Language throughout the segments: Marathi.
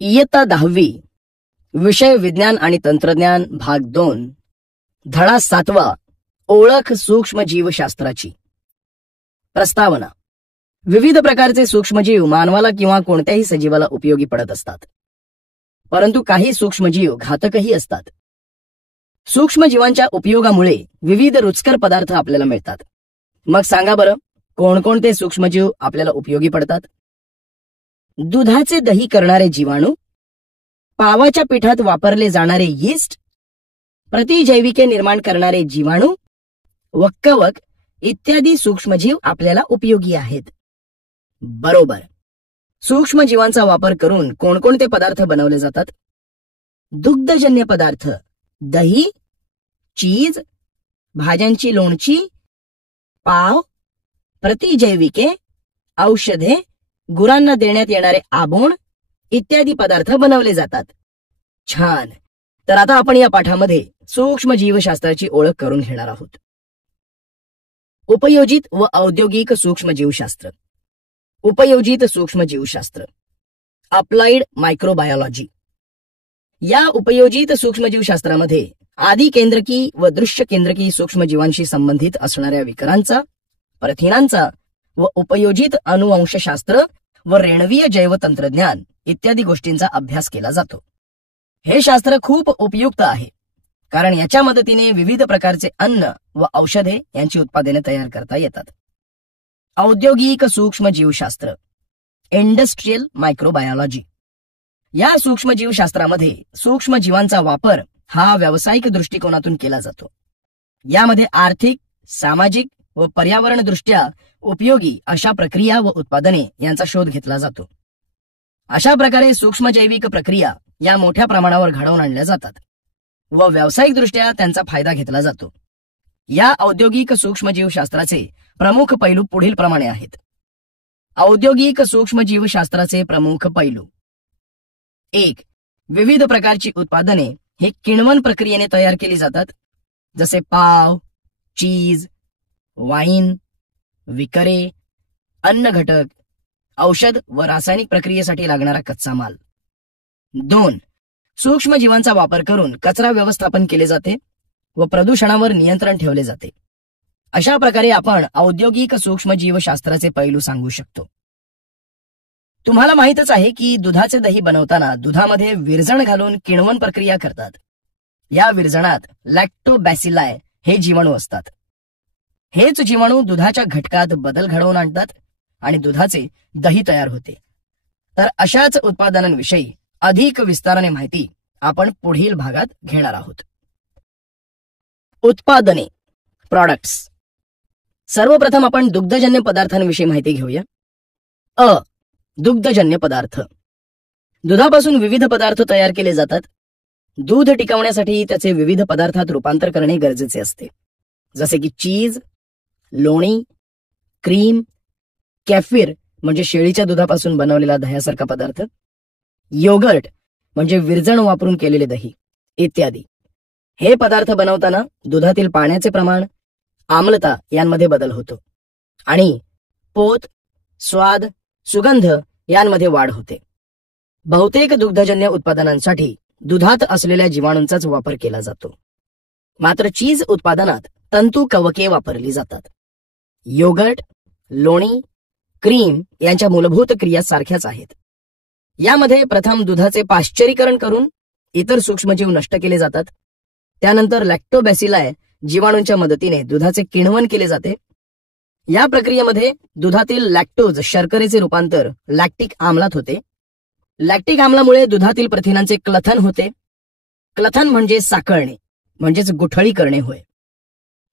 इयत्ता 10वी, विषय विज्ञान आणि तंत्रज्ञान, भाग 2, धडा 7वा, ओळख सूक्ष्मजीवशास्त्राची. प्रस्तावना. विविध प्रकारचे सूक्ष्मजीव मानवाला किंवा कोणत्याही सजीवाला उपयोगी पडत असतात, परंतु काही सूक्ष्मजीव घातकही असतात. सूक्ष्मजीवांच्या उपयोगामुळे विविध रुचकर पदार्थ आपल्याला मिळतात. मग सांगा बरं, कोणकोणते सूक्ष्मजीव आपल्याला उपयोगी पडतात? दुधाचे दही करणारे जीवाणू, पावाच्या पिठात वापरले जाणारे यीस्ट, प्रतिजैविके निर्माण करणारे जीवाणू व कवक इत्यादी सूक्ष्मजीव आपल्याला उपयोगी आहेत. बरोबर. सूक्ष्मजीवांचा वापर करून कोणकोणते पदार्थ बनवले जातात? दुग्धजन्य पदार्थ, दही, चीज, भाज्यांची लोणची, पाव, प्रतिजैविके, औषधे, गुरांना देण्यात येणारे आबोण इत्यादी पदार्थ बनवले जातात. छान. तर आता आपण या पाठामध्ये सूक्ष्मजीवशास्त्राची ओळख करून घेणार आहोत. उपयोजित व औद्योगिक सूक्ष्मजीवशास्त्र. उपयोजित सूक्ष्मजीवशास्त्र, अप्लाइड मायक्रोबायोलॉजी. या उपयोजित सूक्ष्मजीवशास्त्रामध्ये आदी केंद्रकी व दृश्य केंद्रकी सूक्ष्मजीवांशी संबंधित असणाऱ्या विकरांचा, प्रथिनांचा व उपयोजित अनुवंशशास्त्र व रेणवीय जैवतंत्रज्ञान इत्यादी गोष्टींचा अभ्यास केला जातो. हे शास्त्र खूप उपयुक्त आहे, कारण याच्या मदतीने विविध प्रकारचे अन्न व औषधे यांची उत्पादने तयार करता येतात. औद्योगिक सूक्ष्मजीवशास्त्र, इंडस्ट्रियल मायक्रोबायोलॉजी. या सूक्ष्मजीवशास्त्रामध्ये सूक्ष्मजीवांचा वापर हा व्यावसायिक दृष्टिकोनातून केला जातो. यामध्ये आर्थिक, सामाजिक व पर्यावरण दृष्ट्या उपयोगी अशा प्रक्रिया व उत्पादने यांचा शोध घेतला जातो. अशा प्रकारे सूक्ष्मजैविक प्रक्रिया या मोठ्या प्रमाणावर घडवून आणल्या जातात व व्यावसायिकदृष्ट्या त्यांचा फायदा घेतला जातो. या औद्योगिक सूक्ष्मजीवशास्त्राचे प्रमुख पैलू पुढील प्रमाणे आहेत. औद्योगिक सूक्ष्मजीवशास्त्राचे प्रमुख पैलू. 1. विविध प्रकारची उत्पादने हे किण्वन प्रक्रियेने तयार केली जातात, जसे पाव, चीज, वाईन, विकरे, अन्न घटक, औषध व रासायनिक प्रक्रियेसाठी लागणारा कच्चा माल. 2. सूक्ष्मजीवांचा वापर करून कचरा व्यवस्थापन केले जाते व प्रदूषणावर नियंत्रण ठेवले जाते. अशा प्रकारे आपण औद्योगिक सूक्ष्मजीवशास्त्राचे पैलू सांगू शकतो. तुम्हाला माहीतच आहे की दुधाचे दही बनवताना दुधामध्ये विरजण घालून किण्वन प्रक्रिया करतात. या विरजणात लॅक्टोबॅसिलाय हे जीवाणू असतात. हेच जीवाणू दुधाच्या घटकात बदल घडवून आणतात आणि दुधाचे दही तयार होते. तर अशाच उत्पादनांविषयी अधिक विस्ताराने माहिती आपण पुढील भागात घेणार आहोत. उत्पादने, प्रॉडक्ट्स. सर्वप्रथम आपण दुग्धजन्य पदार्थांविषयी माहिती घेऊया. दुग्धजन्य पदार्थ. दुधापासून विविध पदार्थ तयार केले जातात. दूध टिकवण्यासाठी त्याचे विविध पदार्थात रूपांतर करणे गरजेचे असते, जसे की चीज, लोणी, क्रीम, कॅफीर म्हणजे शेळीच्या दुधापासून बनवलेला दह्यासारखा पदार्थ, योगर्ट म्हणजे विरजण वापरून केलेले दही इत्यादी. हे पदार्थ बनवताना दुधातील पाण्याचे प्रमाण, आम्लता यांमध्ये बदल होतो आणि पोत, स्वाद, सुगंध यांमध्ये वाढ होते. बहुतेक दुग्धजन्य उत्पादनांसाठी दुधात असलेल्या जीवाणूंचाच वापर केला जातो. मात्र चीज उत्पादनात तंतू कवके वापरली जातात. योगर्ट, लोणी, क्रीम यांच्या मूलभूत क्रिया सारख्याच आहेत. यामध्ये प्रथम दुधाचे पाश्चरीकरण करून इतर सूक्ष्मजीव नष्ट केले जातात. त्यानंतर लॅक्टोबॅसिलाय जीवाणूंच्या मदतीने दुधाचे किण्वन केले जाते. या प्रक्रियेमध्ये दुधातील लॅक्टोज शर्करेचे रूपांतर लॅक्टिक आम्लात होते. लॅक्टिक आम्लामुळे दुधातील प्रथिनांचे क्लथन होते. क्लथन म्हणजे साखळणे म्हणजेच गुठळी करणे होय.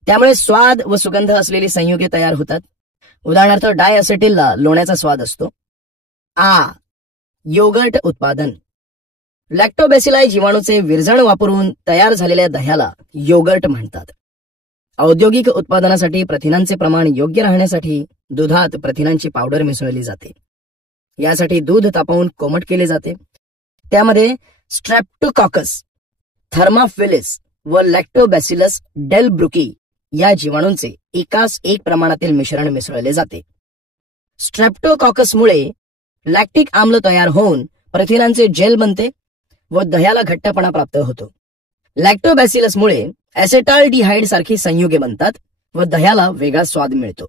त्यामुळे स्वाद व सुगंध असलेली संयुगे तयार होतात. उदाहरणार्थ डायअसेटिलला लोण्याचा स्वाद असतो. योगर्ट उत्पादन. लॅक्टोबॅसिलाय जीवाणूचे विरजण वापरून तयार झालेल्या दह्याला योगर्ट म्हणतात. औद्योगिक उत्पादनासाठी प्रथिनांचे प्रमाण योग्य राहण्यासाठी दुधात प्रथिनांची पावडर मिसळली जाते. यासाठी दूध तापवून कोमट केले जाते. त्यामध्ये स्ट्रेप्टोकॉकस, थर्माफिलिस व लॅक्टोबॅसिलस डेलब्रुकी या जीवाणूंचे एकास एक प्रमाणातील मिश्रण मिसळले जाते. स्ट्रेप्टोकॉकसमुळे लॅक्टिक आम्ल तयार होऊन प्रथिनांचे जेल बनते व दह्याला घट्टपणा प्राप्त होतो. लॅक्टोबॅसिलसमुळे ॲसेटाल्डिहाइड सारखी संयुगे बनतात व दह्याला वेगळा स्वाद मिळतो.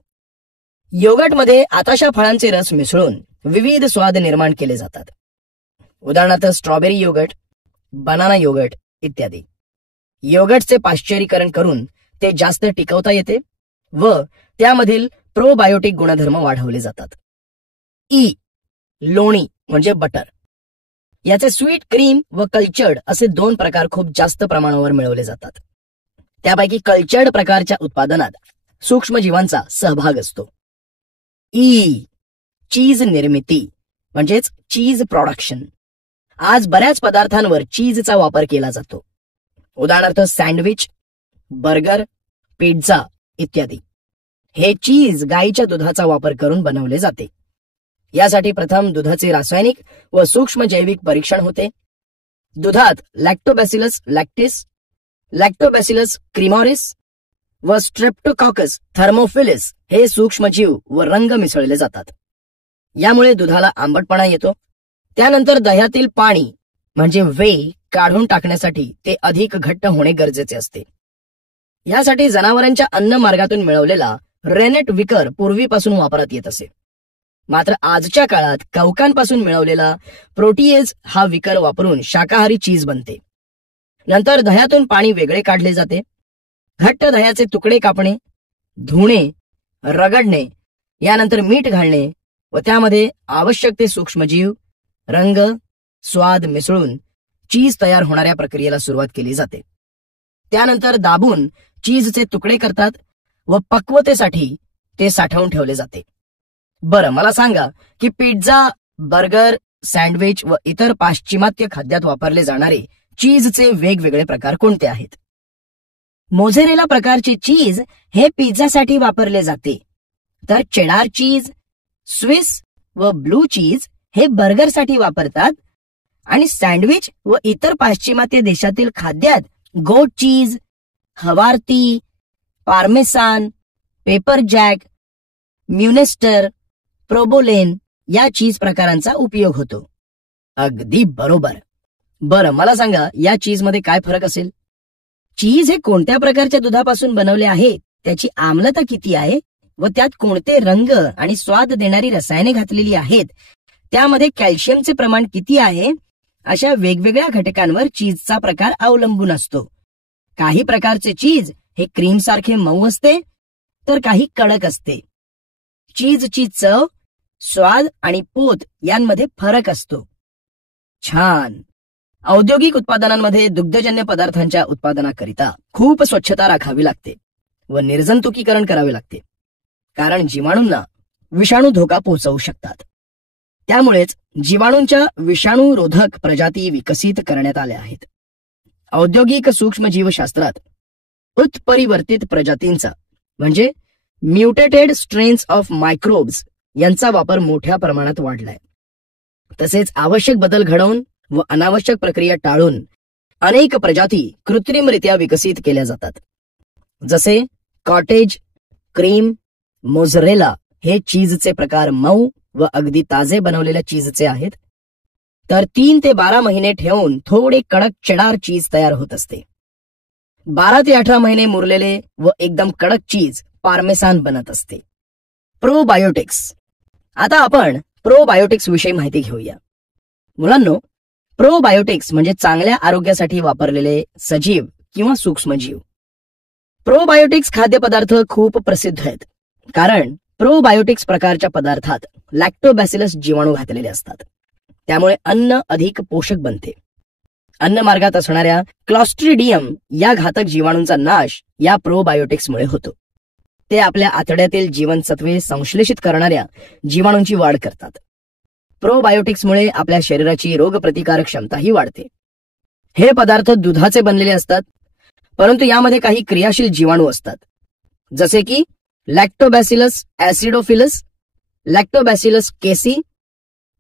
योगर्टमध्ये आताशा फळांचे रस मिसळून विविध स्वाद निर्माण केले जातात. उदाहरणार्थ स्ट्रॉबेरी योगर्ट, बनाना योगर्ट इत्यादी. योगर्टचे पाश्चरीकरण करून ते जास्त टिकवता येते व त्यामधील प्रोबायोटिक गुणधर्म वाढवले जातात. लोणी म्हणजे बटर. याचे स्वीट क्रीम व कल्चर्ड असे 2 प्रकार खूप जास्त प्रमाणावर मिळवले जातात. त्यापैकी कल्चर्ड प्रकारच्या उत्पादनात सूक्ष्मजीवांचा सहभाग असतो. चीज निर्मिती म्हणजेच चीज प्रोडक्शन. आज बऱ्याच पदार्थांवर चीजचा वापर केला जातो. उदाहरणार्थ सँडविच, बर्गर, पिझ्झा इत्यादी. हे चीज गाईच्या दुधाचा वापर करून बनवले जाते. यासाठी प्रथम दुधाचे रासायनिक व सूक्ष्म जैविक परीक्षण होते. दुधात लॅक्टोबॅसिलस लॅक्टिस, लॅक्टोबॅसिलस क्रिमॉरिस व स्ट्रेप्टोकॉकस थर्मोफिलिस हे सूक्ष्मजीव व रंग मिसळले जातात. यामुळे दुधाला आंबटपणा येतो. त्यानंतर दह्यातील पाणी म्हणजे व्हे काढून टाकण्यासाठी ते अधिक घट्ट होणे गरजेचे असते. यासाठी जनावरांच्या अन्न मार्गातून मिळवलेला रेनेट विकर पूर्वीपासून वापरात येत असे. मात्र आजच्या काळात कवकांपासून मिळवलेला प्रोटीएज हा विकर वापरून शाकाहारी चीज बनते. नंतर दह्यातून पाणी वेगळे काढले जाते. घट्ट दह्याचे तुकडे कापणे, धुणे, रगडणे, यानंतर मीठ घालणे व त्यामध्ये आवश्यक ते सूक्ष्मजीव, रंग, स्वाद मिसळून चीज तयार होणाऱ्या प्रक्रियेला सुरुवात केली जाते. त्यानंतर दाबून चीजचे तुकडे करतात व पक्वतेसाठी ते साठवून ठेवले जाते. बरं, मला सांगा की पिझ्झा, बर्गर, सँडविच व इतर पाश्चिमात्य खाद्यात वापरले जाणारे चीजचे वेगवेगळे प्रकार कोणते आहेत? मोझेरेला प्रकारचे चीज हे पिझ्झासाठी वापरले जाते, तर चेडार चीज, स्विस व ब्लू चीज हे बर्गरसाठी वापरतात आणि सँडविच व इतर पाश्चिमात्य देशातील खाद्यात गोट चीज, हवार्ती, पार्मेसान, पेपर जॅक, म्युनेस्टर, प्रोबोलेन या चीज प्रकारांचा उपयोग होतो. अगदी बरोबर. बरं, मला सांगा या चीजमध्ये काय फरक असेल? चीज हे कोणत्या प्रकारच्या दुधापासून बनवले आहे, त्याची आम्लता किती आहे व त्यात कोणते रंग आणि स्वाद देणारी रसायने घातलेली आहेत, त्यामध्ये कॅल्शियमचे प्रमाण किती आहे, अशा वेगवेगळ्या घटकांवर चीजचा प्रकार अवलंबून असतो. काही प्रकारचे चीज हे क्रीम सारखे मऊ असते तर काही कडक असते. चीजची चव, स्वाद आणि पोत यांमध्ये फरक असतो. छान. औद्योगिक उत्पादनांमध्ये दुग्धजन्य पदार्थांच्या उत्पादनाकरिता खूप स्वच्छता राखावी लागते व निर्जंतुकीकरण करावे लागते, कारण जीवाणूंना विषाणू धोका पोहोचवू शकतात. त्यामुळेच जीवाणूंच्या विषाणूरोधक प्रजाती विकसित करण्यात आल्या आहेत. औद्योगिक सूक्ष्मजीवशास्त्रात उत्परिवर्तित प्रजातींचा म्हणजे म्युटेटेड स्ट्रेन्स ऑफ मायक्रोब्स यांचा वापर मोठ्या प्रमाणात वाढलाय. तसेच आवश्यक बदल घडवून व अनावश्यक प्रक्रिया टाळून अनेक प्रजाती कृत्रिमरित्या विकसित केल्या जातात. जसे कॉटेज, क्रीम, मोझरेला हे चीजचे प्रकार मऊ व अगदी ताजे बनवलेल्या चीजचे आहेत, तर 3 ते 12 महिने ठेवून थोडे कडक चेडार चीज तयार होत असते. 12 ते 18 महिने मुरलेले व एकदम कडक चीज पार्मेसान बनत असते. प्रोबायोटिक्स. आता आपण प्रोबायोटिक्स विषयी माहिती घेऊया. मुलांनो, प्रोबायोटिक्स म्हणजे चांगल्या आरोग्यासाठी वापरलेले सजीव किंवा सूक्ष्मजीव. प्रोबायोटिक्स खाद्यपदार्थ खूप प्रसिद्ध आहेत, कारण प्रोबायोटिक्स प्रकारच्या पदार्थात लॅक्टोबॅसिलस जीवाणू घातलेले असतात. त्यामुळे अन्न अधिक पोषक बनते. अन्न मार्गात असणाऱ्या क्लॉस्ट्रिडियम या घातक जीवाणूंचा नाश या प्रोबायोटिक्समुळे होतो. ते आपल्या आतड्यातील जीवनसत्वे संश्लेषित करणाऱ्या जीवाणूंची वाढ करतात. प्रोबायोटिक्समुळे आपल्या शरीराची रोगप्रतिकारक क्षमताही वाढते. हे पदार्थ दुधाचे बनलेले असतात, परंतु यामध्ये काही क्रियाशील जीवाणू असतात, जसे की लॅक्टोबॅसिलस ऍसिडोफिलस, लॅक्टोबॅसिलस केसी,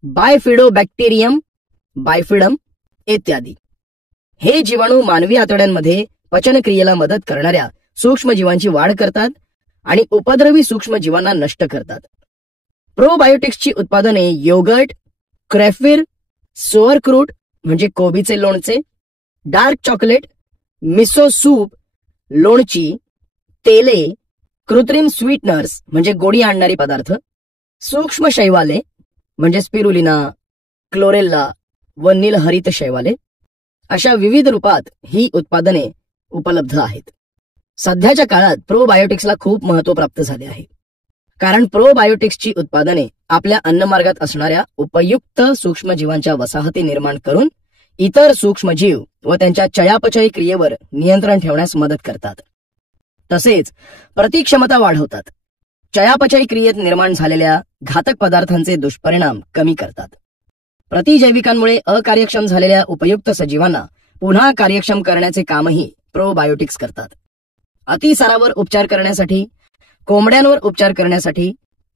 बायफिडोबॅक्टेरियम, बायफिडम इत्यादी. हे जीवाणू मानवी आतड्यांमध्ये पचनक्रियेला मदत करणाऱ्या सूक्ष्मजीवांची वाढ करतात आणि उपद्रवी सूक्ष्मजीवांना नष्ट करतात. प्रोबायोटिक्सची उत्पादने योगर्ट, क्रेफिर, सोअरक्रूट म्हणजे कोबीचे लोणचे, डार्क चॉकलेट, मिसो सूप, लोणची, तेले, कृत्रिम स्वीटनर्स म्हणजे गोडी आणणारी पदार्थ, सूक्ष्म शैवाले म्हणजे स्पिरुलिना, क्लोरेल्ला व नीलहरित शैवाले, अशा विविध रूपात ही उत्पादने उपलब्ध आहेत. सध्याच्या काळात प्रोबायोटिक्सला खूप महत्व प्राप्त झाले आहे, कारण प्रोबायोटिक्सची उत्पादने आपल्या अन्नमार्गात असणाऱ्या उपयुक्त सूक्ष्मजीवांच्या वसाहती निर्माण करून इतर सूक्ष्मजीव व त्यांच्या चयापचय क्रियेवर नियंत्रण ठेवण्यास मदत करतात. तसेच प्रतिक्षमता वाढवतात, चयापचय क्रियेत निर्माण झालेल्या घातक पदार्थांचे दुष्परिणाम कमी करतात. प्रतिजैविकांमुळे अकार्यक्षम झालेल्या उपयुक्त सजीवांना पुन्हा कार्यक्षम करण्याचे कामही प्रोबायोटिक्स करतात. अतिसारावर उपचार करण्यासाठी, कोंबड्यांवर उपचार करण्यासाठी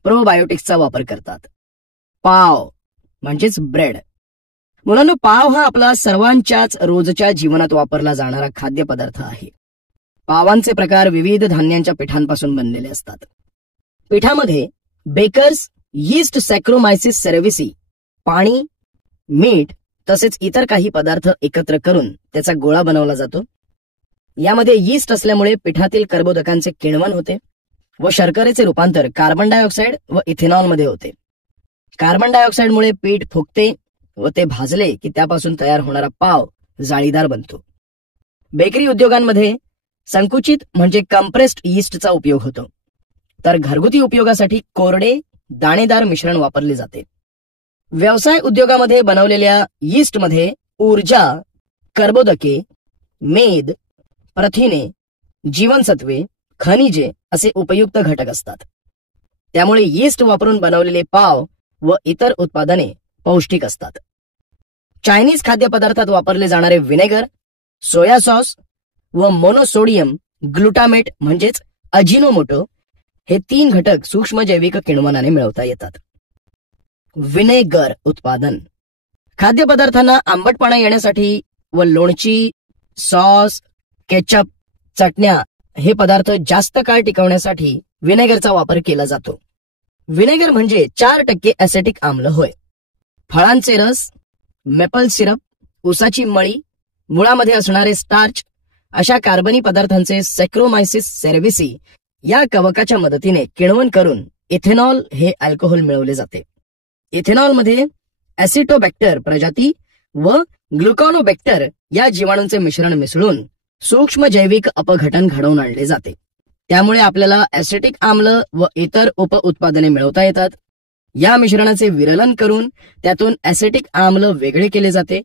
प्रोबायोटिक्सचा वापर करतात. पाव म्हणजेच ब्रेड. मुलांनो, पाव हा आपला सर्वांच्याच रोजच्या जीवनात वापरला जाणारा खाद्यपदार्थ आहे. पावांचे प्रकार विविध धान्यांच्या पिठांपासून बनलेले असतात. पिठामध्ये बेकर्स यीस्ट सॅक्रोमायसिस सेरेविसी, पाणी, मीठ तसेच इतर काही पदार्थ एकत्र करून त्याचा गोळा बनवला जातो. यामध्ये यीस्ट असल्यामुळे पिठातील कर्बोदकांचे किण्वन होते व शर्करेचे रूपांतर कार्बन डायऑक्साईड व इथेनॉलमध्ये होते. कार्बन डायऑक्साईडमुळे पीठ फुगते व ते भाजले की त्यापासून तयार होणारा पाव जाळीदार बनतो. बेकरी उद्योगांमध्ये संकुचित म्हणजे कंप्रेस्ड यीस्टचा उपयोग होतो, तर घरगुती उपयोगासाठी कोरडे दाणेदार मिश्रण वापरले जाते. व्यवसाय उद्योगामध्ये बनवलेल्या यीस्टमध्ये ऊर्जा, कर्बोदके, मेद, प्रथिने, जीवनसत्वे, खनिजे असे उपयुक्त घटक असतात. त्यामुळे यीस्ट वापरून बनवलेले पाव व इतर उत्पादने पौष्टिक असतात. चायनीज खाद्यपदार्थात वापरले जाणारे व्हिनेगर, सोया सॉस व मोनोसोडियम ग्लुटामेट म्हणजेच अजिनोमोटो हे 3 घटक सूक्ष्मजैविक किण्वनाने मिळवता येतात. व्हिनेगर उत्पादन. खाद्यपदार्थांना आंबटपणा येण्यासाठी व लोणची, सॉस, केचप, चटण्या हे पदार्थ जास्त काळ टिकवण्यासाठी व्हिनेगरचा वापर केला जातो. व्हिनेगर म्हणजे 4% ऍसिटिक आम्ल होय. फळांचे रस, मेपल सिरप, उसाची मळी, मुळामध्ये असणारे स्टार्च अशा कार्बनी पदार्थांचे सॅक्रोमायसिस सेरेविसी या कवकाच्या मदतीने किण्वन करून इथेनॉल हे अल्कोहोल मिळवले जाते. इथेनॉलमध्ये ऍसिटोबॅक्टर प्रजाती व ग्लुकॉनोबॅक्टर या जीवाणूंचे मिश्रण मिसळून सूक्ष्म जैविक अपघटन घडवून आणले जाते. त्यामुळे आपल्याला ऍसिटिक आम्ल व इतर उपउत्पादने मिळवता येतात. या मिश्रणाचे विरलन करून त्यातून ऍसिटिक आम्ल वेगळे केले जाते.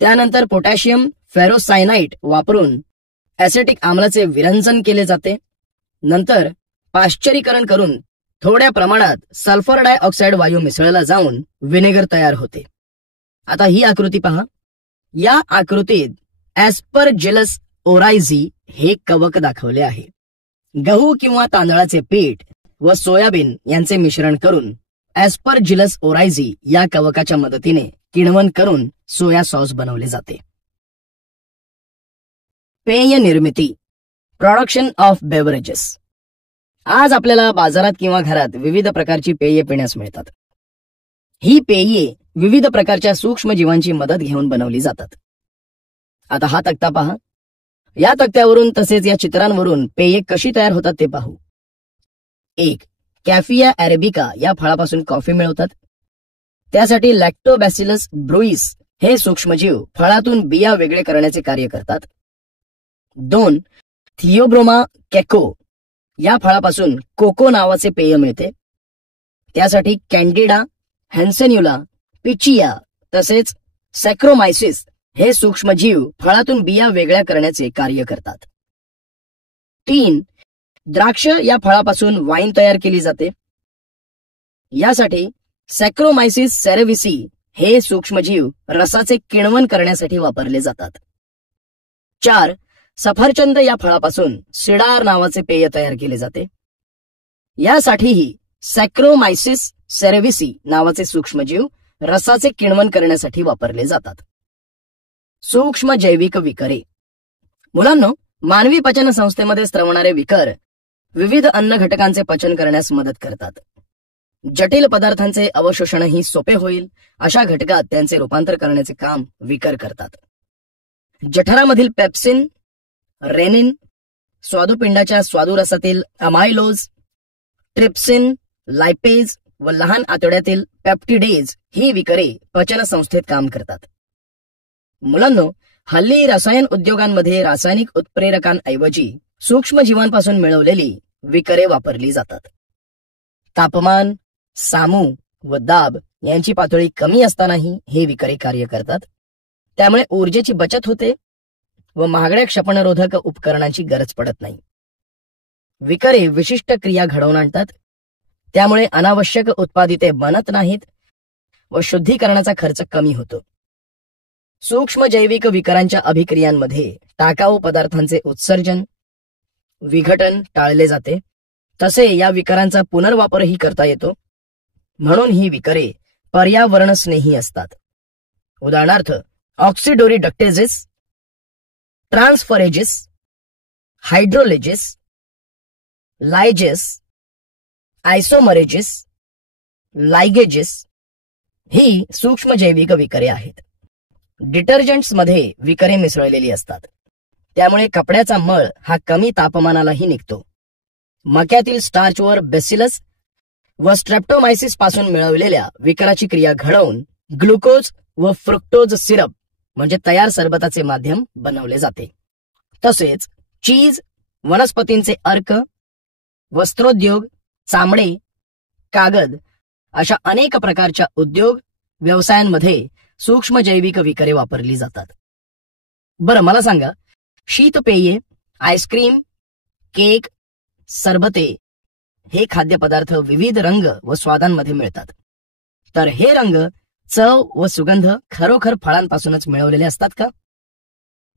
त्यानंतर पोटॅशियम फेरोसायनाइट वापरून ऍसिटिक आम्लाचे विरंजन केले जाते. नंतर पाश्चरीकरण करून थोड्या प्रमाणात सल्फर डायऑक्साईड वायू मिसळला जाऊन व्हिनेगर तयार होते. आता ही आकृती पहा. या आकृतीत ऍस्परजिलस ओरायझी हे कवक दाखवले आहे. गहू किंवा तांदळाचे पीठ व सोयाबीन यांचे मिश्रण करून ऍस्परजिलस ओरायझी या कवकाच्या मदतीने किण्वन करून सोया सॉस बनवले जाते. पेय निर्मिती. Production of beverages. आज आपल्याला बाजारात किंवा घरात विविध प्रकारची पेये पिण्यास मिळतात. ही पेये विविध प्रकारच्या सूक्ष्मजीवांची मदत घेऊन बनवली जातात. आता हा तक्ता पहा. या तक्त्यावरून तसेच या चित्रांवरून पेये कशी तयार होतात ते पाहू. 1. कॅफिया अरेबिका या फळापासून कॉफी मिळवतात. त्यासाठी लॅक्टोबॅसिलस ब्रुईस हे सूक्ष्मजीव फळातून बिया वेगळे करण्याचे कार्य करतात. 2. थिओब्रोमा कॅको या फळापासून कोको नावाचे पेय मिळते. त्यासाठी कॅन्डिडा, हॅन्सेन्युला, पिचिया तसेच सॅक्रोमायसिस हे सूक्ष्मजीव फळातून बिया वेगळ्या करण्याचे कार्य करतात. 3. द्राक्ष या फळापासून वाईन तयार केली जाते. यासाठी सॅक्रोमायसिस सेरेविसी हे सूक्ष्मजीव रसाचे किण्वन करण्यासाठी वापरले जातात. 4. सफरचंद या फळापासून सिडार नावाचे पेय तयार केले जाते. यासाठीही सॅक्रोमायसिस सेरेविसी नावाचे सूक्ष्मजीव रसाचे किण्वन करण्यासाठी वापरले जातात. सूक्ष्म जैविक विकरे. मुलांनो, मानवी पचन संस्थेमध्ये स्रवणारे विकर विविध अन्न घटकांचे पचन करण्यास मदत करतात. जटिल पदार्थांचे अवशोषणही सोपे होईल अशा घटकात त्यांचे रूपांतर करण्याचे काम विकर करतात. जठरामधील पेप्सिन, रेनिन, स्वादुपिंडाच्या स्वादुरसातील अमायलोज, ट्रिप्सिन, लायपेज व लहान आतड्यातील पेप्टिडेज ही विकरे पचन संस्थेत काम करतात. मुलांनो, हल्ली रसायन उद्योगांमध्ये रासायनिक उत्प्रेरकांऐवजी सूक्ष्म जीवांपासून मिळवलेली विकरे वापरली जातात. तापमान, सामू व दाब यांची पातळी कमी असतानाही हे विकरे कार्य करतात. त्यामुळे ऊर्जेची बचत होते व महागड्या क्षपणरोधक उपकरणांची गरज पडत नाही. विकरे विशिष्ट क्रिया घडवून आणतात. त्यामुळे अनावश्यक उत्पादिते बनत नाहीत व शुद्धीकरणाचा खर्च कमी होतो. सूक्ष्म जैविक विकरांच्या अभिक्रियांमध्ये टाकाऊ पदार्थांचे उत्सर्जन, विघटन टाळले जाते. तसे या विकरांचा पुनर्वापरही करता येतो. म्हणून ही विकरे पर्यावरण स्नेही असतात. उदाहरणार्थ ऑक्सिडोरिडक्टेजेस, ट्रान्सफरेजेस, हायड्रोलेजेस, लायजेस, आयसोमरेजेस, लायगेजेस ही सूक्ष्म जैविक विकरे आहेत. डिटर्जंट्समध्ये विकरे मिसळलेली असतात. त्यामुळे कपड्याचा मळ हा कमी तापमानालाही निघतो. मक्यातील स्टार्चवर बेसिलस व स्ट्रेप्टोमायसिस पासून मिळवलेल्या विकराची क्रिया घडवून ग्लुकोज व फ्रुक्टोज सिरप म्हणजे तयार सरबताचे माध्यम बनवले जाते. तसेच चीज, वनस्पतींचे अर्क, वस्त्रोद्योग, चामडे, कागद अशा अनेक प्रकारच्या उद्योग व्यवसायांमध्ये सूक्ष्म जैविक विकरे वापरली जातात. बरं, मला सांगा, शीतपेये, आईस्क्रीम, केक, सरबते हे खाद्यपदार्थ विविध रंग व स्वादांमध्ये मिळतात. तर हे रंग, चव व सुगंध खरोखर फळांपासूनच मिळवलेले असतात का?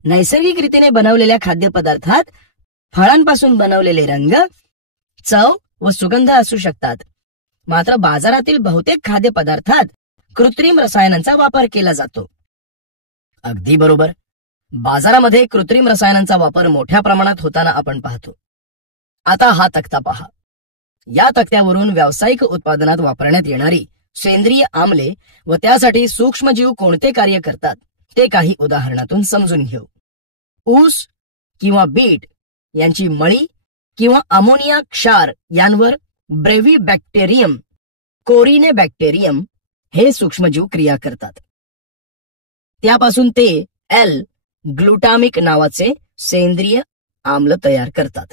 नैसर्गिक रीतीने बनवलेल्या खाद्यपदार्थात फळांपासून बनवलेले रंग, चव व सुगंध असू शकतात. मात्र बाजारातील बहुतेक खाद्यपदार्थात कृत्रिम रसायनांचा वापर केला जातो. अगदी बरोबर. बाजारामध्ये कृत्रिम रसायनांचा वापर मोठ्या प्रमाणात होताना आपण पाहतो. आता हा तक्ता पहा. या तक्त्यावरून व्यावसायिक उत्पादनात वापरण्यात येणारी सेंद्रिय आम्ले व त्यासाठी सूक्ष्मजीव कोणते कार्य करतात ते काही उदाहरणातून समजून घेऊ. ऊस किंवा बीट यांची मळी किंवा अमोनिया क्षार यांवर ब्रेव्हिबॅक्टेरियम, कोरिनेबॅक्टेरियम हे सूक्ष्मजीव क्रिया करतात. त्यापासून ते एल ग्लुटामिक नावाचे सेंद्रिय आम्ल तयार करतात.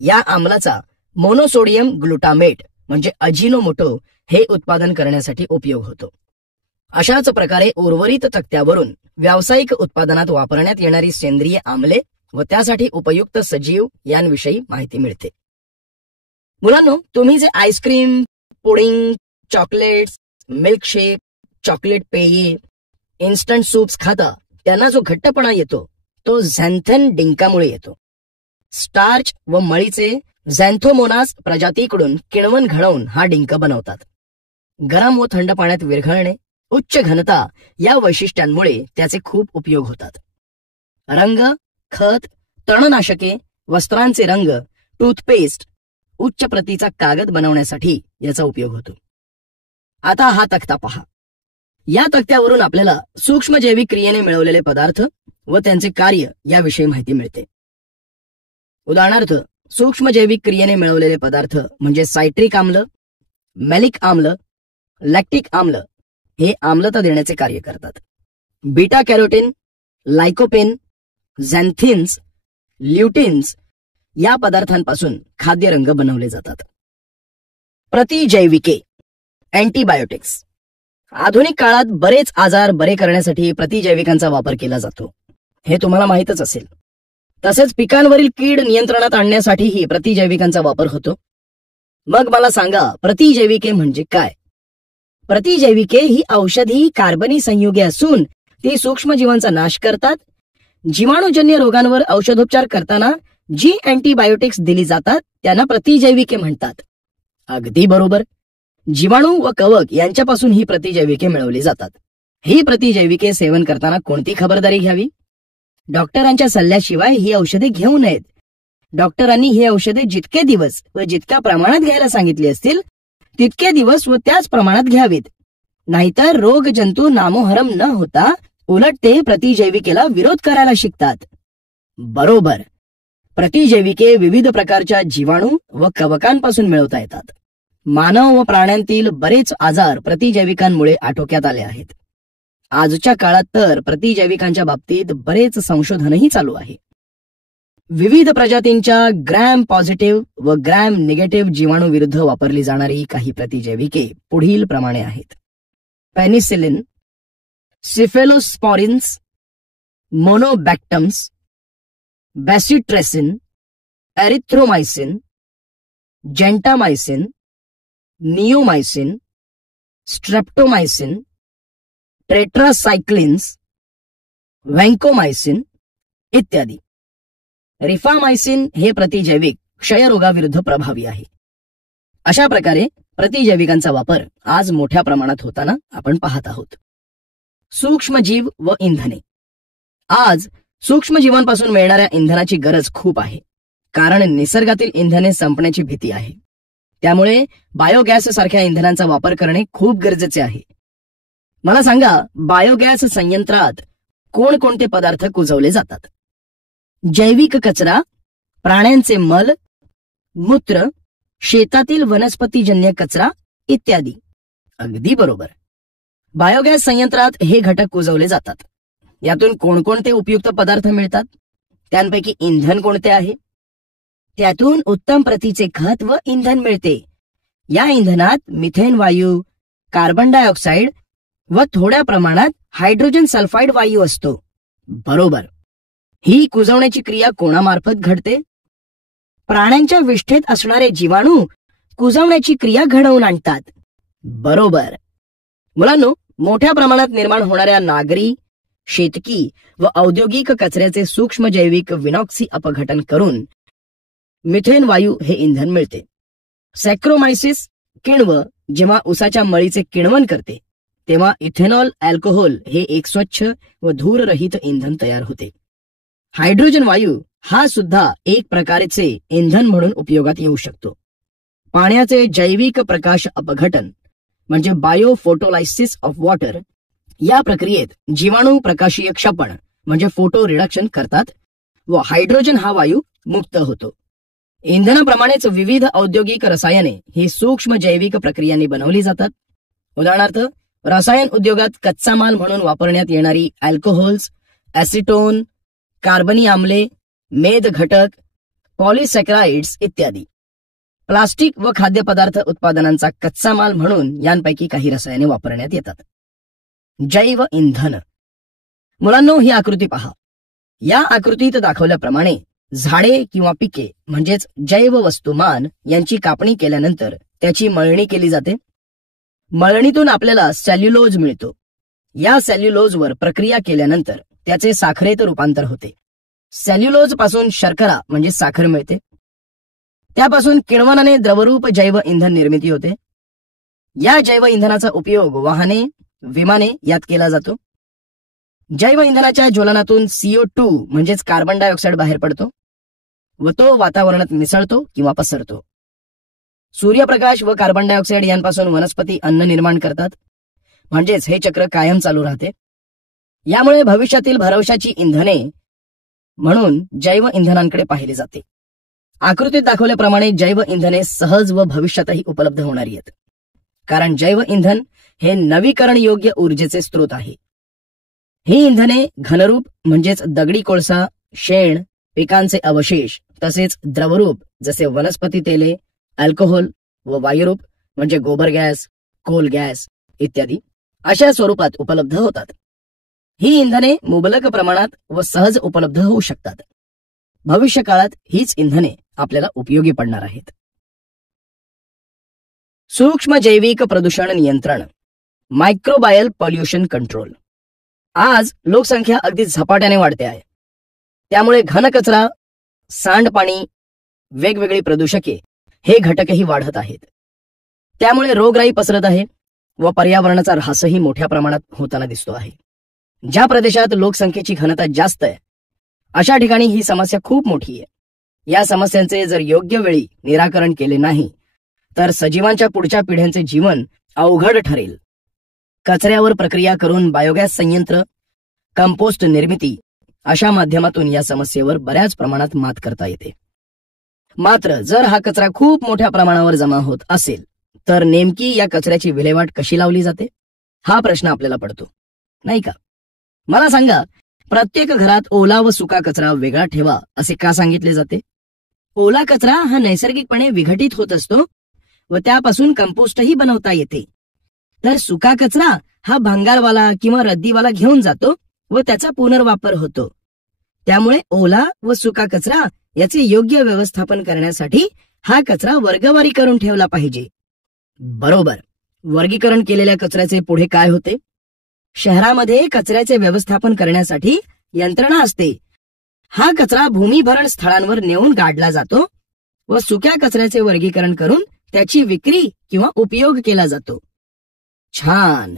या आम्लाचा मोनोसोडियम ग्लुटामेट म्हणजे अजिनोमोटो हे उत्पादन करण्यासाठी उपयोग होतो. अशाच प्रकारे उर्वरित तक्त्यावरून व्यावसायिक उत्पादनात वापरण्यात येणारी सेंद्रिय आम्ले व त्यासाठी उपयुक्त सजीव यांविषयी माहिती मिळते. मुलांनो, तुम्ही जे ice cream, pudding, chocolates, milkshake, chocolate पेये, इन्स्टंट सूप्स खाता त्यांना जो घट्टपणा येतो तो झॅन्थेन डिंकामुळे येतो. स्टार्च व मळीचे झॅन्थोमोनास प्रजातीकडून किण्वन घडवून हा डिंक बनवतात. गरम व थंड पाण्यात विरघळणे, उच्च घनता या वैशिष्ट्यांमुळे त्याचे खूप उपयोग होतात. रंग, खत, तणनाशके, वस्त्रांचे रंग, टूथपेस्ट, उच्च प्रतीचा कागद बनवण्यासाठी याचा उपयोग होतो. आता हा तक्ता पहा. या तक्त्यावरून आपल्याला सूक्ष्म जैविक क्रियेने मिळवलेले पदार्थ व त्यांचे कार्य याविषयी माहिती मिळते. उदाहरणार्थ सूक्ष्म जैविक क्रियेने मिळवलेले पदार्थ म्हणजे सायट्रिक आम्ल, मॅलिक आम्ल, लॅक्टिक आम्ल हे आम्लता देण्याचे कार्य करतात. बीटा कॅरोटीन, लायकोपेन, झॅन्थिन्स, ल्युटिन्स या पदार्थांपासून खाद्यरंग बनवले जातात. प्रतिजैविके, अँटीबायोटिक्स. आधुनिक काळात बरेच आजार बरे करण्यासाठी प्रतिजैविकांचा वापर केला जातो, हे तुम्हाला माहीतच असेल. तसेच पिकांवरील कीड नियंत्रणात आणण्यासाठीही प्रतिजैविकांचा वापर होतो. मग मला सांगा, प्रतिजैविके म्हणजे काय? प्रतिजैविके ही औषधी कार्बनी संयुगे असून ती सूक्ष्मजीवांचा नाश करतात. जीवाणूजन्य रोगांवर औषधोपचार करताना जी अँटीबायोटिक्स दिली जातात त्यांना प्रतिजैविके म्हणतात. अगदी बरोबर. जीवाणू व कवक यांच्यापासून ही प्रतिजैविके मिळवली जातात. ही प्रतिजैविके सेवन करताना कोणती खबरदारी घ्यावी? डॉक्टरांच्या सल्ल्याशिवाय ही औषधे घेऊ नयेत. डॉक्टरांनी ही औषधे जितके दिवस व जितक्या प्रमाणात घ्यायला सांगितली असतील तितके दिवस व त्याच प्रमाणात घ्यावेत. नाहीतर रोग जंतू नामोहरम न होता उलट ते प्रतिजैविकेला विरोध करायला शिकतात. बरोबर. प्रतिजैविके विविध प्रकारच्या जीवाणू व कवकांपासून मिळवता येतात. मानव व प्राण्यांतील बरेच आजार प्रतिजैविकांमुळे आटोक्यात आले आहेत. आजच्या काळात तर प्रतिजैविकांच्या बाबतीत बरेच संशोधनही चालू आहे. विविध प्रजातींच्या ग्रॅम पॉझिटिव्ह व ग्रॅम निगेटिव्ह जीवाणू विरुद्ध वापरली जाणारी काही प्रतिजैविके पुढील प्रमाणे आहेत. पेनिसिलिन, सिफेलोस्पॉरिन्स, मोनोबॅक्टम्स, बॅसिट्रेसिन, एरिथ्रोमायसिन, जेंटामायसिन, निओमायसिन, स्ट्रेप्टोमायसिन, टेट्रासायक्लिन्स, व्हॅन्कोमायसिन इत्यादी. रिफामायसिन हे प्रतिजैविक क्षयरोगाविरुद्ध प्रभावी आहे. अशा प्रकारे प्रतिजैविकांचा वापर आज मोठ्या प्रमाणात होताना आपण पाहत आहोत. सूक्ष्मजीव व इंधने. आज सूक्ष्मजीवांपासून मिळणाऱ्या इंधनाची गरज खूप आहे, कारण निसर्गातील इंधने संपण्याची भीती आहे. त्यामुळे बायोगॅस सारख्या इंधनांचा वापर करणे खूप गरजेचे आहे. मला सांगा, बायोगॅस संयंत्रात कोणकोणते पदार्थ कुजवले जातात? जैविक कचरा, प्राण्यांचे मल, मूत्र, शेतातील वनस्पतीजन्य कचरा इत्यादी. अगदी बरोबर. बायोगॅस संयंत्रात हे घटक कुजवले जातात. यातून कोणकोणते उपयुक्त पदार्थ मिळतात? त्यांपैकी इंधन कोणते आहे? त्यातून उत्तम प्रतीचे खत व इंधन मिळते. या इंधनात मिथेन वायू, कार्बन डायऑक्साईड व थोड्या प्रमाणात हायड्रोजन सल्फाइड वायू असतो. बरोबर. ही कुजवण्याची क्रिया कोणामार्फत घडते? प्राण्यांच्या विष्ठेत असणारे जीवाणू कुजवण्याची क्रिया घडवून आणतात. बरोबर. मुलांनो, मोठ्या प्रमाणात निर्माण होणाऱ्या नागरी, शेतकी व औद्योगिक कचऱ्याचे सूक्ष्म जैविक विनॉक्सी अपघटन करून मिथेन वायू हे इंधन मिळते. सॅक्रोमायसिस किण्व जेव्हा उसाच्या मळीचे किण्वन करते, तेव्हा इथेनॉल अल्कोहोल हे एक स्वच्छ व धूररहित इंधन तयार होते. हायड्रोजन वायू हा सुद्धा एक प्रकारचे इंधन म्हणून उपयोगात येऊ शकतो. पाण्याचे जैविक प्रकाश अपघटन म्हणजे बायोफोटोलायसिस ऑफ वॉटर, या प्रक्रियेत जीवाणू प्रकाशीय क्षपण म्हणजे फोटो रिडक्शन करतात व हायड्रोजन हा वायू मुक्त होतो. इंधनाप्रमाणेच विविध औद्योगिक रसायने ही सूक्ष्म जैविक प्रक्रियांनी बनवली जातात. उदाहरणार्थ, रसायन उद्योगात कच्चा माल म्हणून वापरण्यात येणारी अल्कोहोल्स, ऍसिटोन, कार्बनी आम्ले, मेद घटक, पॉलिसॅकराइड्स इत्यादी. प्लास्टिक व खाद्यपदार्थ उत्पादनांचा कच्चा माल म्हणून यांपैकी काही रसायने वापरण्यात येतात. जैव इंधन. मुलांनो, ही आकृती पहा. या आकृतीत दाखवल्याप्रमाणे झाडे किंवा पिके म्हणजेच जैव वस्तुमान यांची कापणी केल्यानंतर त्याची मळणी केली जाते. मळणीतून आपल्याला सेल्युलोज मिळतो. या सेल्युलोजवर प्रक्रिया केल्यानंतर त्याचे साखरेत रूपांतर होते. सेल्युलोज पासून शर्करा म्हणजे साखर मिळते. त्यापासून किण्वनाने द्रवरूप जैव इंधन निर्मिती होते. या जैव इंधनाचा उपयोग वाहने, विमाने यात केला जातो. जैव इंधनाच्या ज्वलनातून CO2 म्हणजेच कार्बन डायऑक्साईड बाहेर पडतो व तो वातावरणात मिसळतो किंवा पसरतो. सूर्यप्रकाश व कार्बन डायऑक्साईड यांपासून वनस्पती अन्न निर्माण करतात, म्हणजेच हे चक्र कायम चालू राहते. यामुळे भविष्यातील भरवशाची इंधने म्हणून जैव इंधनांकडे पाहिले जाते. आकृतीत दाखवल्याप्रमाणे जैव इंधने सहज व भविष्यातही उपलब्ध होणारी आहेत, कारण जैव इंधन हे नवीकरण योग्य ऊर्जेचे स्रोत आहे. ही इंधने घनरूप म्हणजेच दगडी कोळसा, शेण, पिकांचे अवशेष तसेच द्रवरूप जसे वनस्पती तेले, अल्कोहोल व वायुरूप म्हणजे गोबर गॅस, कोल गॅस इत्यादी अशा स्वरूपात उपलब्ध होतात. ही इंधने मुबलक प्रमाणात व सहज उपलब्ध होऊ शकतात. भविष्य काळात हीच इंधने आपल्याला उपयोगी पडणार आहेत. सूक्ष्म जैविक प्रदूषण नियंत्रण, मायक्रोबायल पॉल्युशन कंट्रोल. आज लोकसंख्या अगदी झपाट्याने वाढते आहे. त्यामुळे घनकचरा, सांडपाणी, वेगवेगळी प्रदूषके हे घटकही वाढत आहेत. त्यामुळे रोगराई पसरत आहे व पर्यावरणाचा ऱ्हासही मोठ्या प्रमाणात होताना दिसतो आहे. ज्या प्रदेशात लोकसंख्येची घनता जास्त आहे अशा ठिकाणी ही समस्या खूप मोठी आहे. या समस्यांचे जर योग्य वेळी निराकरण केले नाही तर सजीवांच्या पुढच्या पिढ्यांचे जीवन अवघड ठरेल. कचऱ्यावर प्रक्रिया करून बायोगॅस संयंत्र, कंपोस्ट निर्मिती अशा माध्यमातून या समस्येवर बऱ्याच प्रमाणात मात करता येते. मात्र जर हा कचरा खूप मोठ्या प्रमाणावर जमा होत असेल तर नेमकी या कचऱ्याची विल्हेवाट कशी लावली जाते, हा प्रश्न आपल्याला पडतो, नाही का? मला सांगा, प्रत्येक घरात ओला व सुका कचरा वेगळा ठेवा असे का सांगितले जाते? ओला कचरा हा नैसर्गिकपणे विघटित होत असतो व त्यापासून कंपोस्टही बनवता येते, तर सुका कचरा हा भंगारवाला किंवा रद्दीवाला घेऊन जातो व त्याचा पुनर्वापर होतो. त्यामुळे ओला व सुका कचरा याचे योग्य व्यवस्थापन करण्यासाठी हा कचरा वर्गवारी करून ठेवला पाहिजे. बरोबर. वर्गीकरण केलेल्या कचऱ्याचे पुढे काय होते? शहरामध्ये कचऱ्याचे व्यवस्थापन करण्यासाठी यंत्रणा असते. हा कचरा भूमिभरण स्थळांवर नेऊन गाडला जातो व सुक्या कचऱ्याचे वर्गीकरण करून त्याची विक्री किंवा उपयोग केला जातो. छान.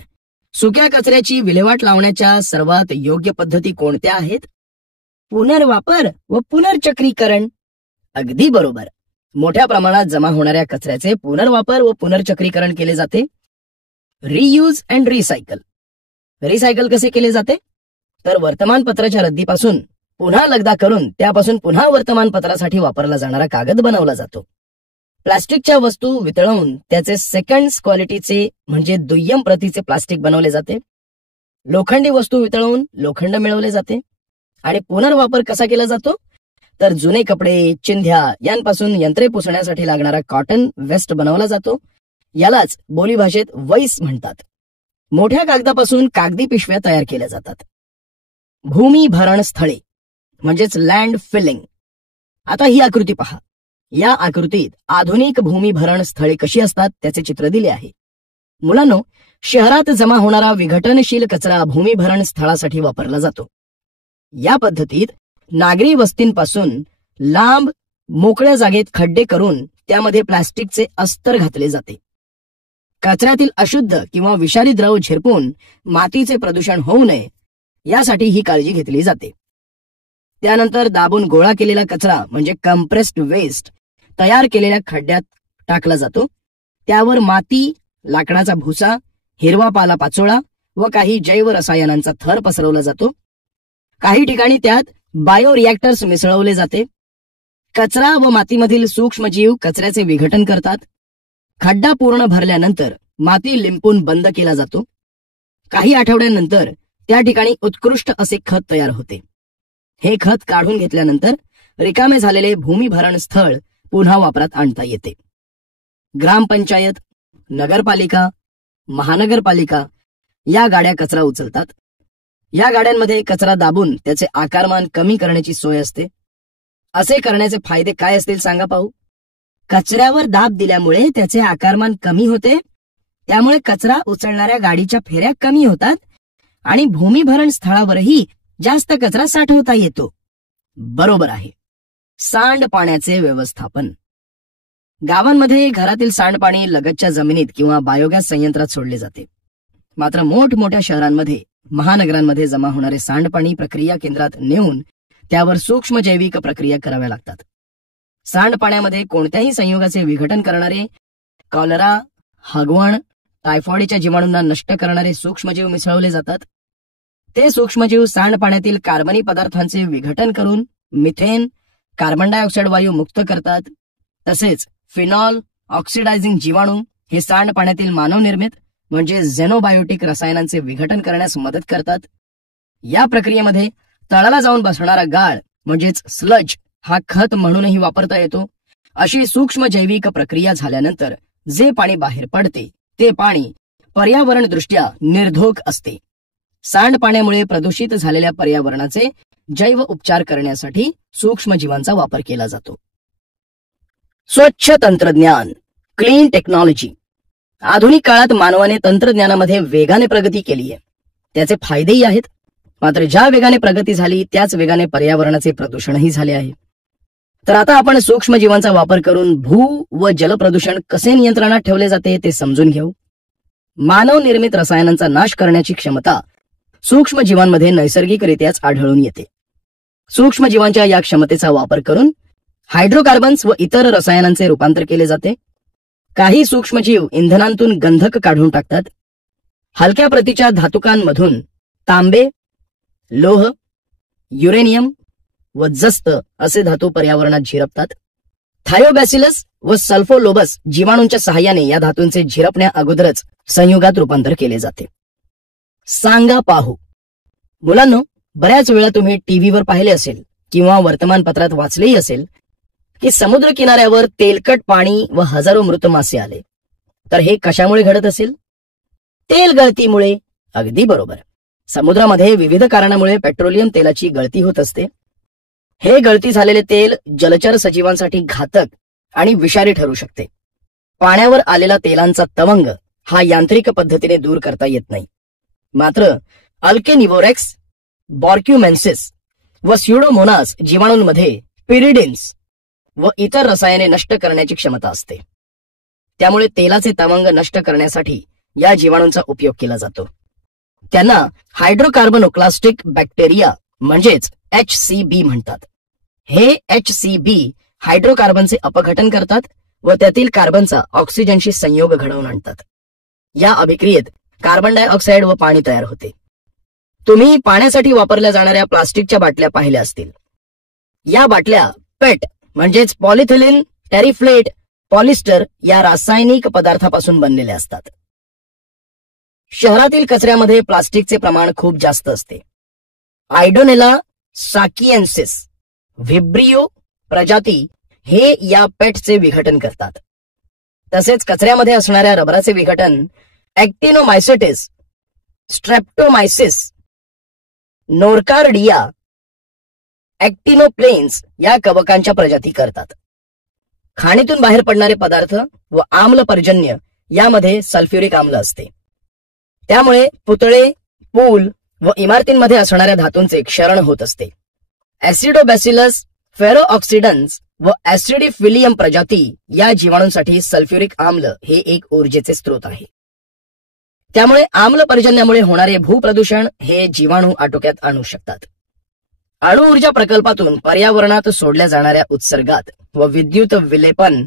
सुक्या कचऱ्याची विल्हेवाट लावण्याच्या सर्वात योग्य पद्धती कोणत्या आहेत? पुनर्वापर व पुनर्चक्रीकरण. अगदी बरोबर. मोठ्या प्रमाणात जमा होणाऱ्या कचऱ्याचे पुनर्वापर व पुनर्चक्रीकरण केले जाते. Reuse and recycle. रिसायकल कसे केले जाते? तर वर्तमानपत्राच्या रद्दीपासून पुन्हा लगदा करून त्यापासून पुन्हा वर्तमानपत्रासाठी वापरला जाणारा कागद बनवला जातो. प्लास्टिकच्या वस्तू वितळवून त्याचे सेकंड क्वालिटीचे म्हणजे दुय्यम प्रतीचे प्लास्टिक बनवले जाते. लोखंडी वस्तू वितळवून लोखंड मिळवले जाते. आणि पुनर्वापर कसा केला जातो? तर जुने कपडे, चिंध्या यांपासून यंत्रे पुसण्यासाठी लागणारा कॉटन वेस्ट बनवला जातो. यालाच बोलीभाषेत वैस म्हणतात. मोठ्या कागदापासून कागदी पिशव्या तयार केल्या जातात. भूमी भरण स्थळे म्हणजेच लँड फिलिंग. आता ही आकृती पहा. या आकृतीत आधुनिक भूमी भरण स्थळे कशी असतात त्याचे चित्र दिले आहे. मुलांनो, शहरात जमा होणारा विघटनशील कचरा भूमी भरण स्थळासाठी वापरला जातो. या पद्धतीत नागरी वस्तींपासून लांब मोकळ्या जागेत खड्डे करून त्यामध्ये प्लास्टिकचे अस्तर घातले जाते. कचऱ्यातील अशुद्ध किंवा विषारी द्रव झिरपून मातीचे प्रदूषण होऊ नये यासाठी ही काळजी घेतली जाते. त्यानंतर दाबून गोळा केलेला कचरा म्हणजे कंप्रेस्ड वेस्ट तयार केलेल्या खड्ड्यात टाकला जातो. त्यावर माती, लाकडाचा भुसा, हिरवा पाला पाचोळा व काही जैव रसायनांचा थर पसरवला जातो. काही ठिकाणी त्यात बायो रिएक्टर्स मिसळवले जाते. कचरा व मातीमधील सूक्ष्मजीव कचऱ्याचे विघटन करतात. खड्डा पूर्ण भरल्यानंतर माती लिंपून बंद केला जातो. काही आठवड्यांनंतर त्या ठिकाणी उत्कृष्ट असे खत तयार होते. हे खत काढून घेतल्यानंतर रिकामे झालेले भूमिभरण स्थळ पुन्हा वापरात आणता येते. ग्रामपंचायत, नगरपालिका, महानगरपालिका या गाड्या कचरा उचलतात. या गाड्यांमध्ये कचरा दाबून त्याचे आकारमान कमी करण्याची सोय असते. असे करण्याचे फायदे काय असतील सांगा पाहू? कचऱ्यावर दाब दिल्यामुळे त्याचे आकारमान कमी होते. त्यामुळे कचरा उचलणाऱ्या गाडीच्या फेऱ्या कमी होतात आणि भूमिभरण स्थळावरही जास्त कचरा साठवता येतो. बरोबर आहे. सांडपाण्याचे व्यवस्थापन. गावांमध्ये घरातील सांडपाणी लगतच्या जमिनीत किंवा बायोगॅस संयंत्रात सोडले जाते. मात्र मोठमोठ्या शहरांमध्ये, महानगरांमध्ये जमा होणारे सांडपाणी प्रक्रिया केंद्रात नेऊन त्यावर सूक्ष्म जैविक प्रक्रिया कराव्या लागतात. सांडपाण्यामध्ये कोणत्याही संयोगाचे विघटन करणारे कॉलरा, हगवण, टायफॉइडच्या जीवाणूंना नष्ट करणारे सूक्ष्मजीव मिसळवले जातात. ते सूक्ष्मजीव सांडपाण्यातील कार्बनी पदार्थांचे विघटन करून मिथेन, कार्बन डायऑक्साईड वायू मुक्त करतात. तसेच फिनॉल, ऑक्सिडायझिंग जीवाणू हे सांडपाण्यातील मानवनिर्मित म्हणजे झेनोबायोटिक रसायनांचे विघटन करण्यास मदत करतात. या प्रक्रियेमध्ये तळाला जाऊन बसणारा गाळ म्हणजेच स्लज हा खत म्हणूनही वापरता येतो. अशी सूक्ष्म जैविक प्रक्रिया झाल्यानंतर जे पाणी बाहेर पडते ते पाणी पर्यावरणदृष्ट्या निर्धोक असते. सांडपाण्यामुळे प्रदूषित झालेल्या पर्यावरणाचे जैव उपचार करण्यासाठी सूक्ष्मजीवांचा वापर केला जातो. स्वच्छ तंत्रज्ञान, क्लीन टेक्नॉलॉजी. आधुनिक काळात मानवाने तंत्रज्ञानामध्ये वेगाने प्रगती केली आहे. त्याचे फायदेही आहेत. मात्र ज्या वेगाने प्रगती झाली त्याच वेगाने पर्यावरणाचे प्रदूषणही झाले आहे. तर आता आपण सूक्ष्मजीवांचा वापर करून भू व जल प्रदूषण कसे नियंत्रणात ठेवले जाते ते समजून घेऊ. मानव निर्मित रसायनांचा नाश करण्याची क्षमता सूक्ष्मजीवांमध्ये नैसर्गिकरित्याच आढळून येते. सूक्ष्मजीवांच्या या क्षमतेचा वापर करून हायड्रोकार्बन्स व इतर रसायनांचे रूपांतर केले जाते. काही सूक्ष्मजीव इंधनांतून गंधक काढून टाकतात. हलक्या प्रतीच्या धातुकांमधून तांबे, लोह, युरेनियम व जस्त असे धातू पर्यावरणात झिरपतात. थायोबॅसिलस व सल्फोलोबस जीवाणूंच्या सहाय्याने या धातूंचे झिरपण्या अगोदरच संयुगात रूपांतर केले जाते. सांगा पाहू. मुलांनो, बऱ्याच वेळा तुम्ही टीव्हीवर पाहिले असेल किंवा वर्तमानपत्रात वाचलेही असेल की समुद्र किनाऱ्यावर तेलकट पाणी व हजारो मृत मासे आले. तर हे कशामुळे घडत असेल? तेल गळतीमुळे. अगदी बरोबर. समुद्रामध्ये विविध कारणामुळे पेट्रोलियम तेलाची गळती होत असते. हे गळती झालेले तेल जलचर सजीवांसाठी घातक आणि विषारी ठरू शकते. पाण्यावर आलेला तेलांचा तवंग हा यांत्रिक पद्धतीने दूर करता येत नाही. मात्र अल्केनिवोरेक्स, बॉर्क्युमेन्सिस व स्युडोमोनास जीवाणूंमध्ये पिरिडिन्स व इतर रसायने नष्ट करण्याची क्षमता असते. त्यामुळे तेलाचे तवंग नष्ट करण्यासाठी या जीवाणूंचा उपयोग केला जातो. त्यांना हायड्रोकार्बोनोक्लास्टिक बॅक्टेरिया म्हणजेच HCB म्हणतात. हे HCB हायड्रोकार्बनचे अपघटन करतात व त्यातील कार्बनचा ऑक्सिजनशी संयोग घडवून आणतात. या अभिक्रियेत कार्बन डायऑक्साईड व पाणी तयार होते. तुम्ही पाण्यासाठी वापरल्या जाणाऱ्या प्लास्टिकच्या बाटल्या पाहिल्या असतील. या बाटल्या पेट म्हणजेच पॉलिथिलिन टेरिफ्लेट पॉलिस्टर या रासायनिक पदार्थापासून बनलेल्या असतात. शहरातील कचऱ्यामध्ये प्लास्टिकचे प्रमाण खूप जास्त असते. आयडोनेला साकिएन्सिस, व्हिब्रियो प्रजाती हे या पेटचे विघटन करतात. तसेच कचऱ्यामध्ये असणाऱ्या रबराचे विघटन ऍक्टिनोमायसिटिस, स्ट्रेप्टोमायसिस, नोरकार्डिया, ऍक्टिनोप्लेन्स या कवकांच्या प्रजाती करतात. खाणीतून बाहेर पडणारे पदार्थ व आम्ल पर्जन्य यामध्ये सल्फ्युरिक आम्ल असते. त्यामुळे पुतळे, पूल व इमारतींमध्ये असणाऱ्या धातूंचे क्षरण होत असते. ऍसिडोबॅसिलस, फेरोऑक्सिडन्स व ऍसिडिफिलियम प्रजाती या जीवाणूंसाठी सल्फ्युरिक आम्ल हे एक ऊर्जेचे स्रोत आहे. त्यामुळे आम्ल पर्जन्यामुळे होणारे भूप्रदूषण हे जीवाणू आटोक्यात आणू शकतात. अणुऊर्जा प्रकल्पातून पर्यावरणात सोडल्या जाणाऱ्या उत्सर्गात व विद्युत विलेपन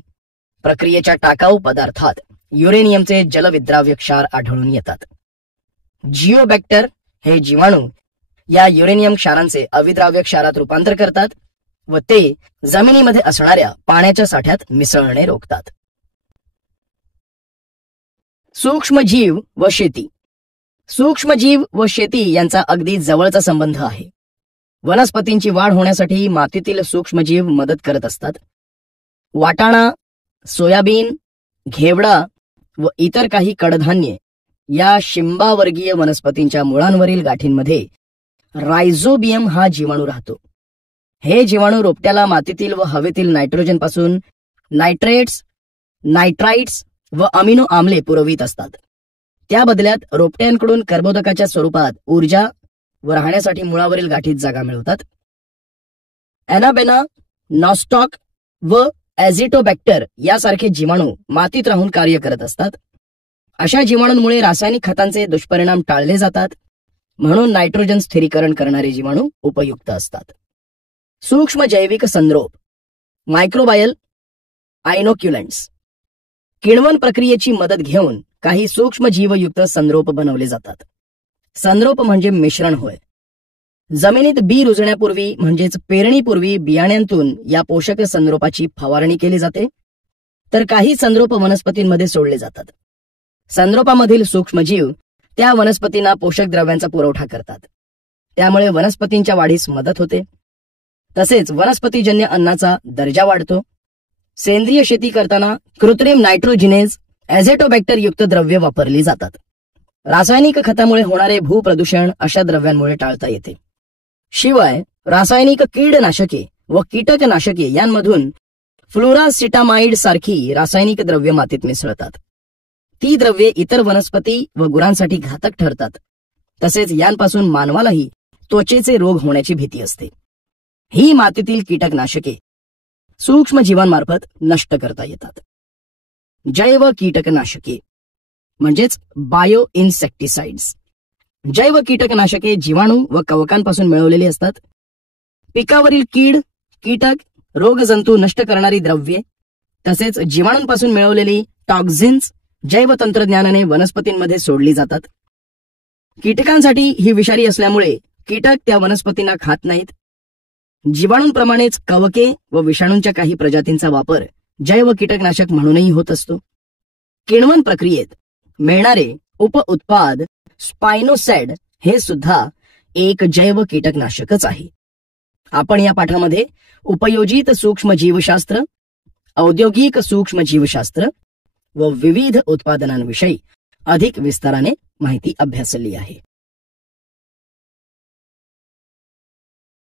प्रक्रियेच्या टाकाऊ पदार्थात युरेनियमचे जलविद्राव्य क्षार आढळून येतात. जिओबॅक्टर हे जीवाणू या युरेनियम क्षारांचे अविद्राव्य क्षारात रूपांतर करतात व ते जमिनीमध्ये असणाऱ्या पाण्याच्या साठ्यात मिसळणे रोखतात. सूक्ष्मजीव व शेती. सूक्ष्मजीव व शेती यांचा अगदी जवळचा संबंध आहे. वनस्पतींची वाढ होण्यासाठी मातीतील सूक्ष्मजीव मदत करत असतात. वाटाणा, सोयाबीन, घेवडा व इतर काही कडधान्ये या शिंबावर्गीय वनस्पतींच्या मुळांवरील गाठींमध्ये रायझोबियम हा जीवाणू राहतो. हे जीवाणू रोपट्याला मातीतील व हवेतील नायट्रोजन पासून नायट्रेट्स, नायट्राइट्स व अमिनो आम्ले पुरवित असतात. त्या बदल्यात रोपट्यांकडून कर्बोदकाच्या स्वरूपात ऊर्जा व राहण्यासाठी मुळावरील गाठीत जागा मिळवतात. एनाबेना, नॉस्टॉक व ऍझिटोबॅक्टर यासारखे जीवाणू मातीत राहून कार्य करत असतात. अशा जीवाणूंमुळे रासायनिक खतांचे दुष्परिणाम टाळले जातात. म्हणून नायट्रोजन स्थिरीकरण करणारे जीवाणू उपयुक्त असतात. सूक्ष्म जैविक संद्रोप, मायक्रोबायल आयनोक्युलंट्स. किण्वन प्रक्रियेची मदत घेऊन काही सूक्ष्म जीवयुक्त संद्रोप बनवले जातात. संद्रोप म्हणजे मिश्रण होय. जमिनीत बी रुजण्यापूर्वी म्हणजेच पेरणीपूर्वी बियाण्यांतून या पोषक संद्रोपाची फवारणी केली जाते. तर काही संद्रोप वनस्पतींमध्ये सोडले जातात. संद्रोपामधील सूक्ष्मजीव त्या वनस्पतींना पोषक द्रव्यांचा पुरवठा करतात. त्यामुळे वनस्पतींच्या वाढीस मदत होते. तसेच वनस्पतीजन्य अन्नाचा दर्जा वाढतो. सेंद्रिय शेती करताना कृत्रिम नायट्रोजिनेज, ऍझेटोबॅक्टर युक्त द्रव्ये वापरली जातात. रासायनिक खतामुळे होणारे भूप्रदूषण अशा द्रव्यांमुळे टाळता येते. शिवाय रासायनिक कीडनाशके व कीटकनाशके यांमधून फ्लोरासिटामाइड सारखी रासायनिक द्रव्ये मातीत मिसळतात. ती द्रव्ये इतर वनस्पती व गुरांसाठी घातक ठरतात. तसेच यांपासून मानवालाही त्वचेचे रोग होण्याची भीती असते. ही मातीतील कीटकनाशके सूक्ष्म जीवांमार्फत नष्ट करता येतात. जैव कीटकनाशके म्हणजेच बायो इन्सेक्टिसाइड्स. जैव कीटकनाशके जीवाणू व कवकांपासून मिळवलेली असतात. पिकावरील कीड, कीटक, रोगजंतू नष्ट करणारी द्रव्ये तसेच जीवाणूंपासून मिळवलेली टॉक्झिन्स जैव तंत्रज्ञानाने वनस्पतींमध्ये सोडली जातात. कीटकांसाठी ही विषारी असल्यामुळे कीटक त्या वनस्पतींना खात नाहीत. जीवाणूंप्रमाणेच कवके व विषाणूंच्या काही प्रजातींचा वापर जैव कीटकनाशक म्हणूनही होत असतो. किण्वन प्रक्रियेत मिळणारे उपउत्पाद स्पायनोसॅड हे सुद्धा एक जैव कीटकनाशकच आहे. आपण या पाठामध्ये उपयोजित सूक्ष्म जीवशास्त्र, औद्योगिक सूक्ष्म जीवशास्त्र व विविध उत्पादनांविषयी अधिक विस्ताराने माहिती अभ्यासली आहे.